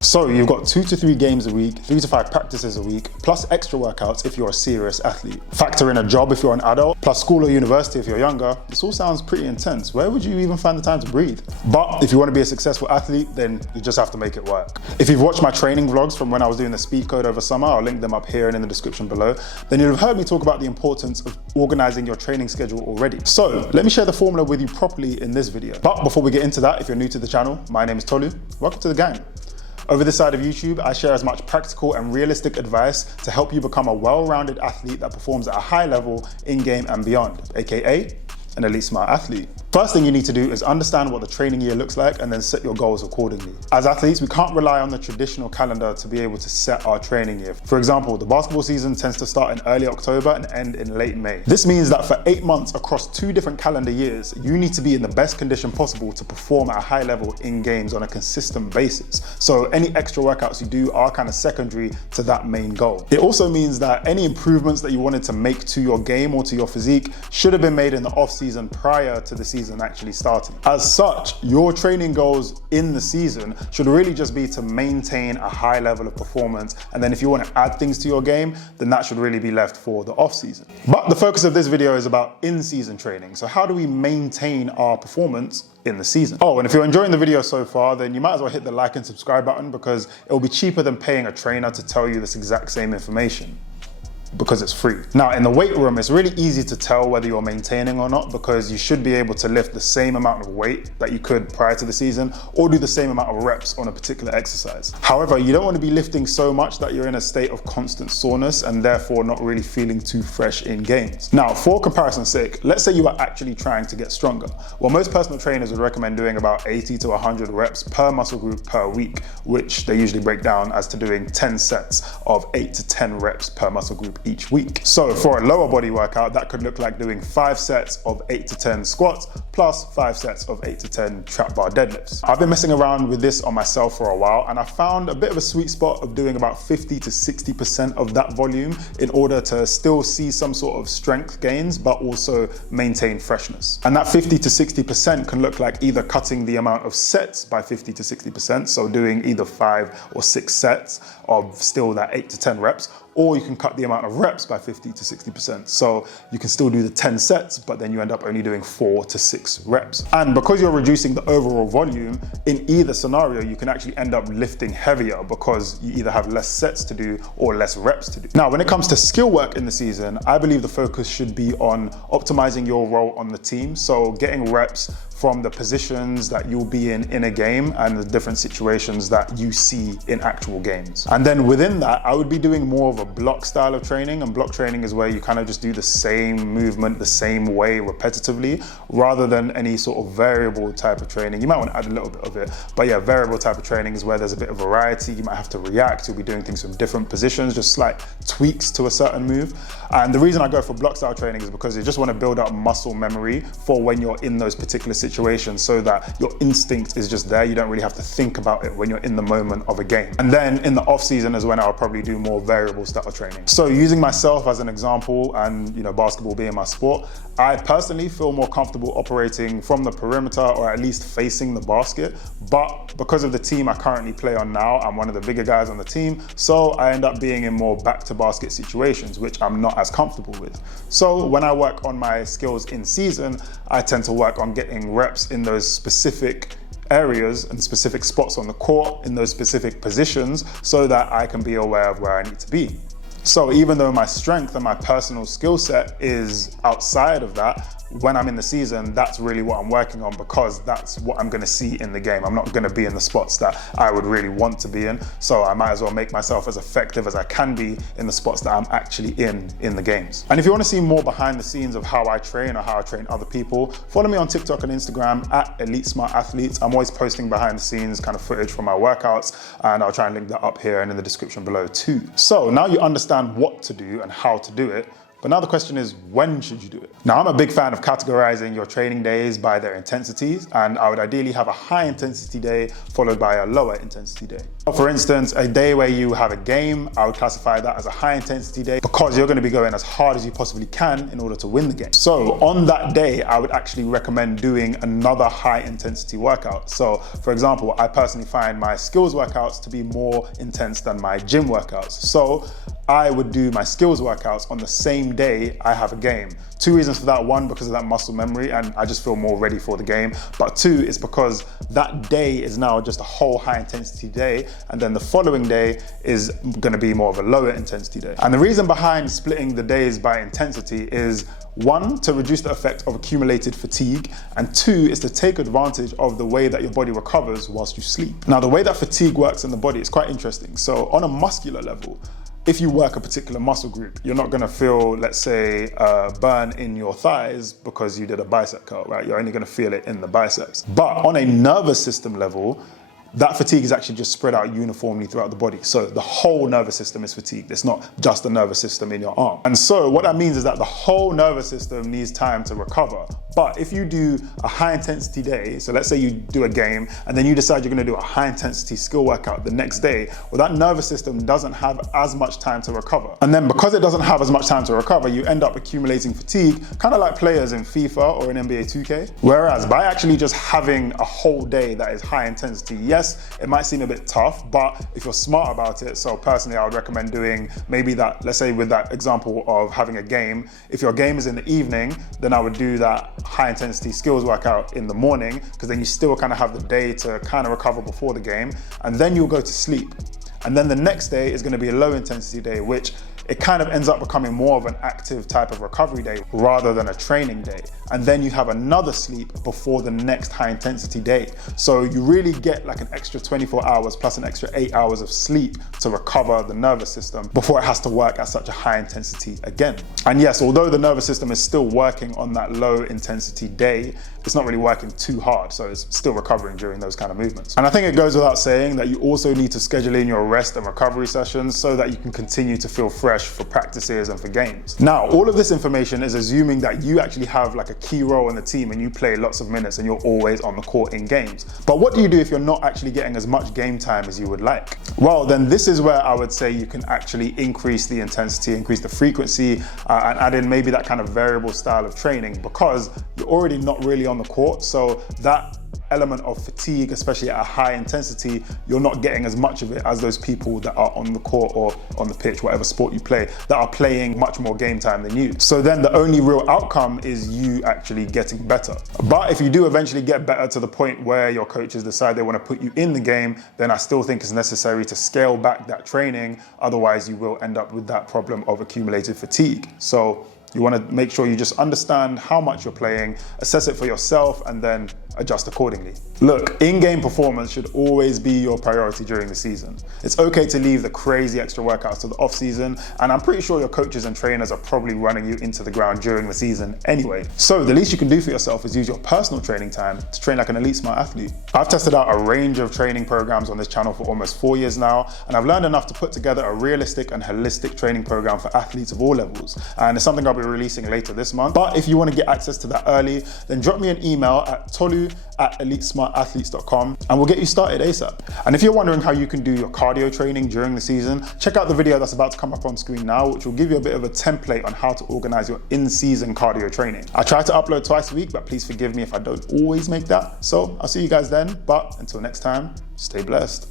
So you've got 2 to 3 games a week, 3 to 5 practices a week, plus extra workouts if you're a serious athlete. Factor in a job if you're an adult, plus school or university if you're younger. This all sounds pretty intense. Where would you even find the time to breathe? But if you want to be a successful athlete, then you just have to make it work. If you've watched my training vlogs from when I was doing the speed code over summer, I'll link them up here and in the description below, then you'll have heard me talk about the importance of organizing your training schedule already. So let me share the formula with you properly in this video. But before we get into that, if you're new to the channel, my name is Tolu. Welcome to the gang. Over this side of YouTube, I share as much practical and realistic advice to help you become a well-rounded athlete that performs at a high level in-game and beyond, aka an elite smart athlete. First thing you need to do is understand what the training year looks like and then set your goals accordingly. As athletes, we can't rely on the traditional calendar to be able to set our training year. For example, the basketball season tends to start in early October and end in late May. This means that for 8 months across 2 different calendar years, you need to be in the best condition possible to perform at a high level in games on a consistent basis. So any extra workouts you do are kind of secondary to that main goal. It also means that any improvements that you wanted to make to your game or to your physique should have been made in the off season prior to the season actually starting. As such, your training goals in the season should really just be to maintain a high level of performance, and then if you want to add things to your game, then that should really be left for the off season. But the focus of this video is about in-season training. So how do we maintain our performance in the season? Oh, and if you're enjoying the video so far, then you might as well hit the like and subscribe button, because it'll be cheaper than paying a trainer to tell you this exact same information, because it's free. Now, in the weight room, it's really easy to tell whether you're maintaining or not, because you should be able to lift the same amount of weight that you could prior to the season, or do the same amount of reps on a particular exercise. However, you don't want to be lifting so much that you're in a state of constant soreness and therefore not really feeling too fresh in games. Now, for comparison's sake, let's say you are actually trying to get stronger. Well, most personal trainers would recommend doing about 80 to 100 reps per muscle group per week, which they usually break down as to doing 10 sets of 8 to 10 reps per muscle group each week. So for a lower body workout, that could look like doing 5 sets of 8 to 10 squats plus 5 sets of 8 to 10 trap bar deadlifts. I've been messing around with this on myself for a while, and I found a bit of a sweet spot of doing about 50 to 60% of that volume in order to still see some sort of strength gains, but also maintain freshness. And that 50 to 60% can look like either cutting the amount of sets by 50 to 60%, so doing either 5 or 6 sets of still that 8 to 10 reps, or you can cut the amount of reps by 50 to 60%. So you can still do the 10 sets, but then you end up only doing 4 to 6 reps. And because you're reducing the overall volume, in either scenario, you can actually end up lifting heavier because you either have less sets to do or less reps to do. Now, when it comes to skill work in the season, I believe the focus should be on optimizing your role on the team. So getting reps from the positions that you'll be in a game and the different situations that you see in actual games. And then within that, I would be doing more of a block style of training, and block training is where you kind of just do the same movement the same way repetitively, rather than any sort of variable type of training. You might want to add a little bit of it, but yeah, variable type of training is where there's a bit of variety. You might have to react, you'll be doing things from different positions, just slight tweaks to a certain move. And the reason I go for block style training is because you just want to build up muscle memory for when you're in those particular situations, so that your instinct is just there. You don't really have to think about it when you're in the moment of a game. And then in the off season is when I'll probably do more variable style training. So using myself as an example, and basketball being my sport, I personally feel more comfortable operating from the perimeter, or at least facing the basket. But because of the team I currently play on now, I'm one of the bigger guys on the team, so I end up being in more back to basket situations, which I'm not as comfortable with. So when I work on my skills in season, I tend to work on getting reps in those specific areas and specific spots on the court, in those specific positions, so that I can be aware of where I need to be. So even though my strength and my personal skill set is outside of that, when I'm in the season, that's really what I'm working on, because that's what I'm going to see in the game. I'm not going to be in the spots that I would really want to be in, so I might as well make myself as effective as I can be in the spots that I'm actually in the games. And if you want to see more behind the scenes of how I train or how I train other people, follow me on TikTok and Instagram at Elite Smart Athletes. I'm always posting behind the scenes kind of footage from my workouts, and I'll try and link that up here and in the description below too. So now you understand what to do and how to do it, But now the question is, when should you do it? Now, I'm a big fan of categorizing your training days by their intensities, and I would ideally have a high intensity day followed by a lower intensity day. For instance, a day where you have a game, I would classify that as a high intensity day because you're going to be going as hard as you possibly can in order to win the game. So on that day, I would actually recommend doing another high intensity workout. So for example, I personally find my skills workouts to be more intense than my gym workouts. So I would do my skills workouts on the same day I have a game. Two reasons for that: one, because of that muscle memory and I just feel more ready for the game. But two, it's because that day is now just a whole high intensity day, and then the following day is gonna be more of a lower intensity day. And the reason behind splitting the days by intensity is, one, to reduce the effect of accumulated fatigue, and two, is to take advantage of the way that your body recovers whilst you sleep. Now, the way that fatigue works in the body is quite interesting. So on a muscular level, if you work a particular muscle group, you're not gonna feel, let's say, burn in your thighs because you did a bicep curl, right? You're only gonna feel it in the biceps. But on a nervous system level, that fatigue is actually just spread out uniformly throughout the body. So the whole nervous system is fatigued. It's not just the nervous system in your arm. And so what that means is that the whole nervous system needs time to recover. But if you do a high intensity day, so let's say you do a game and then you decide you're gonna do a high intensity skill workout the next day, well, that nervous system doesn't have as much time to recover. And then because it doesn't have as much time to recover, you end up accumulating fatigue, kind of like players in FIFA or in NBA 2K. Whereas by actually just having a whole day that is high intensity, yes, it might seem a bit tough, but if you're smart about it, so personally I would recommend doing maybe that, let's say with that example of having a game, if your game is in the evening, then I would do that high intensity skills workout in the morning, because then you still kind of have the day to kind of recover before the game, and then you'll go to sleep. And then the next day is going to be a low intensity day, which it kind of ends up becoming more of an active type of recovery day rather than a training day. And then you have another sleep before the next high intensity day. So you really get like an extra 24 hours plus an extra 8 hours of sleep to recover the nervous system before it has to work at such a high intensity again. And yes, although the nervous system is still working on that low intensity day, it's not really working too hard, so it's still recovering during those kind of movements. And I think it goes without saying that you also need to schedule in your rest and recovery sessions so that you can continue to feel fresh for practices and for games. Now, all of this information is assuming that you actually have like a key role in the team and you play lots of minutes and you're always on the court in games. But what do you do if you're not actually getting as much game time as you would like? Well, then this is where I would say you can actually increase the intensity, increase the frequency, and add in maybe that kind of variable style of training, because you're already not really on the court, so that element of fatigue, especially at a high intensity, you're not getting as much of it as those people that are on the court or on the pitch, whatever sport you play, that are playing much more game time than you. So then the only real outcome is you actually getting better. But if you do eventually get better to the point where your coaches decide they want to put you in the game, then I still think it's necessary to scale back that training. Otherwise, you will end up with that problem of accumulated fatigue. So you want to make sure you just understand how much you're playing, assess it for yourself, and then adjust accordingly. Look, in-game performance should always be your priority during the season. It's okay to leave the crazy extra workouts to the off-season, and I'm pretty sure your coaches and trainers are probably running you into the ground during the season anyway. So the least you can do for yourself is use your personal training time to train like an elite smart athlete. I've tested out a range of training programs on this channel for almost 4 years now, and I've learned enough to put together a realistic and holistic training program for athletes of all levels. And it's something I'll be releasing later this month. But if you want to get access to that early, then drop me an email at tolu@elitesmartathletes.com and we'll get you started ASAP. And if you're wondering how you can do your cardio training during the season, check out the video that's about to come up on screen now, which will give you a bit of a template on how to organize your in-season cardio training. I try to upload twice a week, but please forgive me if I don't always make that. So I'll see you guys then, but until next time, stay blessed.